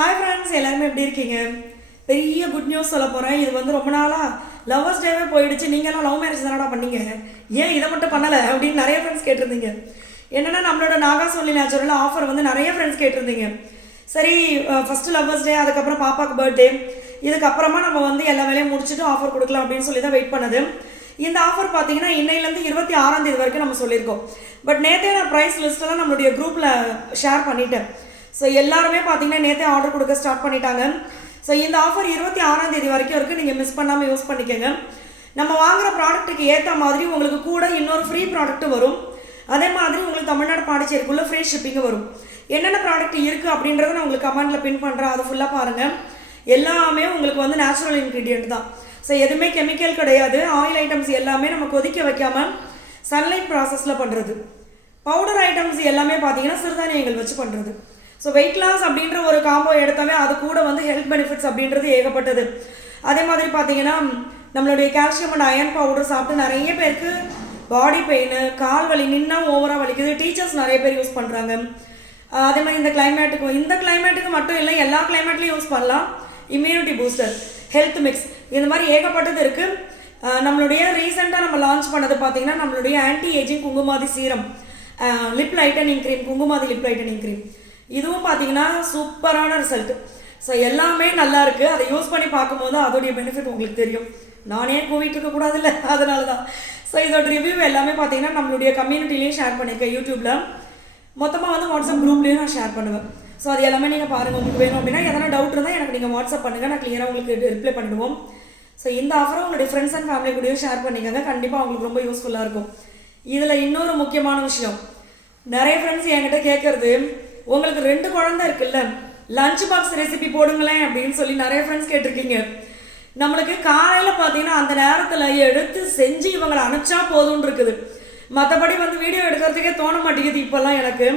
Hi friends, எல்லாருமே எப்படி இருக்கீங்க? பெரிய குட் நியூஸ் சொல்ல போகிறேன். இது வந்து ரொம்ப நாளாக லவ்வர்ஸ் டேவே போயிடுச்சு. நீங்கள்லாம் லவ் மேரேஜ் தானடா பண்ணீங்க, ஏன் இதை மட்டும் பண்ணலை அப்படின்னு நிறைய ஃப்ரெண்ட்ஸ் கேட்டிருந்தீங்க. என்னென்னா நம்மளோட நாகாஸ் ஒன்லி நேச்சுரல் ஆஃபர் வந்து நிறைய ஃப்ரெண்ட்ஸ் கேட்டிருந்தீங்க. சரி, ஃபஸ்ட்டு லவ்வர்ஸ் டே, அதுக்கப்புறம் பாப்பாவுக்கு பர்த்டே, இதுக்கப்புறமா நம்ம வந்து எல்லா வேலையும் முடிச்சுட்டு ஆஃபர் கொடுக்கலாம் அப்படின்னு சொல்லி தான் வெயிட் பண்ணது. இந்த ஆஃபர் பார்த்தீங்கன்னா இன்னையிலேருந்து 26ஆம் தேதி வரைக்கும் நம்ம சொல்லியிருக்கோம். பட் நேற்றே நான் ப்ரைஸ் லிஸ்ட்டெல்லாம் நம்மளுடைய குரூப்பில் ஷேர் பண்ணிட்டேன். ஸோ எல்லாருமே பார்த்தீங்கன்னா நேற்றே ஆர்டர் கொடுக்க ஸ்டார்ட் பண்ணிட்டாங்க. ஸோ இந்த ஆஃபர் 26ஆம் தேதி வரைக்கும் இருக்குது. நீங்கள் மிஸ் பண்ணாமல் யூஸ் பண்ணிக்கோங்க. நம்ம வாங்குகிற ப்ராடக்ட்டுக்கு ஏற்ற மாதிரி உங்களுக்கு கூட இன்னொரு ஃப்ரீ ப்ராடக்ட்டு வரும். அதே மாதிரி உங்களுக்கு தமிழ்நாடு பாண்டிச்சேரிக்குள்ளே ஃப்ரீ ஷிப்பிங்கும் வரும். என்னென்ன ப்ராடக்ட் இருக்குது அப்படின்றத நான் உங்களுக்கு கமெண்ட்டில் பின் பண்ணுறேன். அதை ஃபுல்லாக பாருங்கள். எல்லாமே உங்களுக்கு வந்து நேச்சுரல் இன்க்ரீடியன்ட் தான். ஸோ எதுவுமே கெமிக்கல் கிடையாது. ஆயில் ஐட்டம்ஸ் எல்லாமே நம்ம கொதிக்க வைக்காமல் சன்லைட் ப்ராசஸில் பண்ணுறது. பவுடர் ஐட்டம்ஸ் எல்லாமே பார்த்தீங்கன்னா சிறுதானியங்கள் வச்சு பண்ணுறது. ஸோ வெயிட் லாஸ் அப்படின்ற ஒரு காம்போ எடுத்தாவே அது கூட வந்து ஹெல்த் பெனிஃபிட்ஸ் அப்படின்றது ஏகப்பட்டது. அதே மாதிரி பார்த்தீங்கன்னா நம்மளுடைய கால்சியம் அண்ட் அயன் பவுடர் சாப்பிட்டு நிறைய பேருக்கு பாடி பெயின், கால் வலி, நின்னா ஓவராக வலிக்குது. டீச்சர்ஸ் நிறைய பேர் யூஸ் பண்ணுறாங்க. அதே மாதிரி இந்த கிளைமேட்டுக்கு மட்டும் இல்லை, எல்லா கிளைமேட்லையும் யூஸ் பண்ணலாம். இம்யூனிட்டி பூஸ்டர், ஹெல்த் மிக்ஸ், இந்த மாதிரி ஏகப்பட்டது இருக்குது. நம்மளுடைய ரீசெண்டாக நம்ம லான்ச் பண்ணது பார்த்தீங்கன்னா நம்மளுடைய anti ageing Kumkumadi serum, lip lightening cream, Kumkumadi lip lightening cream. இதுவும் பார்த்தீங்கன்னா சூப்பரான ரிசல்ட். ஸோ எல்லாமே நல்லா இருக்குது. அதை யூஸ் பண்ணி பார்க்கும்போது அதோடைய பெனிஃபிட் உங்களுக்கு தெரியும். நானே கூவிட்டு இருக்கக்கூடாது இல்லை, அதனால தான். ஸோ இதோட ரிவ்யூ எல்லாமே பார்த்தீங்கன்னா நம்மளுடைய கம்யூனிட்டிலையும் ஷேர் பண்ணியிருக்கேன். யூடியூப்பில் மொத்தமாக வந்து வாட்ஸ்அப் குரூப்லேயும் நான் ஷேர் பண்ணுவேன். ஸோ அது எல்லாமே நீங்கள் பாருங்கள். உங்களுக்கு வேணும் அப்படின்னா எதனா டவுட் இருந்தால் எனக்கு நீங்கள் வாட்ஸ்அப் பண்ணுங்கள். நான் கிளியராக உங்களுக்கு ரிப்ளை பண்ணிடுவோம். ஸோ இந்த ஆஃபரை உங்களுடைய ஃப்ரெண்ட்ஸ் அண்ட் ஃபேமிலி கூடயும் ஷேர் பண்ணிக்கோங்க. கண்டிப்பாக உங்களுக்கு ரொம்ப யூஸ்ஃபுல்லாக இருக்கும். இதில் இன்னொரு முக்கியமான விஷயம், நிறைய ஃப்ரெண்ட்ஸ் என்கிட்ட கேட்குறது, உங்களுக்கு 2 குழந்தை இருக்குல்ல, லஞ்ச் பாக்ஸ் ரெசிபி போடுங்களேன் அப்படின்னு சொல்லி நிறைய ஃப்ரெண்ட்ஸ் கேட்டிருக்கீங்க. நம்மளுக்கு காலையில் பார்த்தீங்கன்னா அந்த நேரத்தில் எடுத்து செஞ்சு இவங்களை அனுப்பிச்சா போதும்னு இருக்குது. மற்றபடி வந்து வீடியோ எடுக்கிறதுக்கே தோண மாட்டேங்குது இப்போல்லாம் எனக்கு.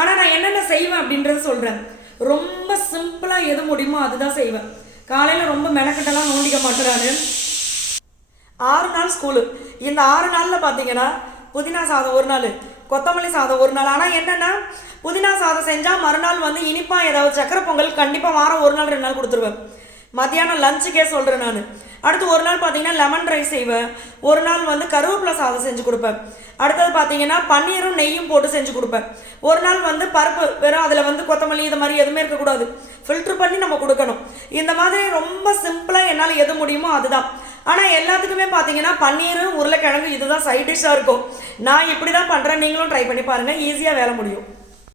ஆனால் நான் என்னென்ன செய்வேன் அப்படின்றத சொல்கிறேன். ரொம்ப சிம்பிளாக எது முடியுமோ அதுதான் செய்வேன். காலையில் ரொம்ப மெனக்கட்டெல்லாம் நோண்டிக்க மாட்டேறாரு. 6 நாள் ஸ்கூலு. இந்த 6 நாளில் பார்த்தீங்கன்னா புதினா சாதம் ஒரு நாள், கொத்தமல்லி சாதம் ஒரு நாள். ஆனால் என்னென்னா புதினா சாதம் செஞ்சால் மறுநாள் வந்து இனிப்பாக ஏதாவது சக்கரை பொங்கல் கண்டிப்பாக வாரம் 1 நாள் 2 நாள் கொடுத்துருவேன். மத்தியானம் லஞ்சுக்கே சொல்கிறேன் நான். அடுத்து ஒரு நாள் பார்த்தீங்கன்னா லெமன் ரைஸ் செய்வேன். ஒரு நாள் வந்து கருவேப்பிலை சாதம் செஞ்சு கொடுப்பேன். அடுத்தது பார்த்தீங்கன்னா பன்னீரும் நெய்யும் போட்டு செஞ்சு கொடுப்பேன். ஒரு நாள் வந்து பருப்பு வெறும் அதில் வந்து கொத்தமல்லி இது மாதிரி எதுவுமே இருக்கக்கூடாது, ஃபில்ட்ரு பண்ணி நம்ம கொடுக்கணும். இந்த மாதிரி ரொம்ப சிம்பிளாக என்னால் எது முடியுமோ அதுதான். ஆனால் எல்லாத்துக்குமே பார்த்தீங்கன்னா பன்னீர், உருளைக்கிழங்கு இதுதான் சைட் டிஷ்ஷாக இருக்கும். நான் இப்படி தான் பண்ணுறேன். நீங்களும் ட்ரை பண்ணி பாருங்கள். ஈஸியாக வேலை முடியும்.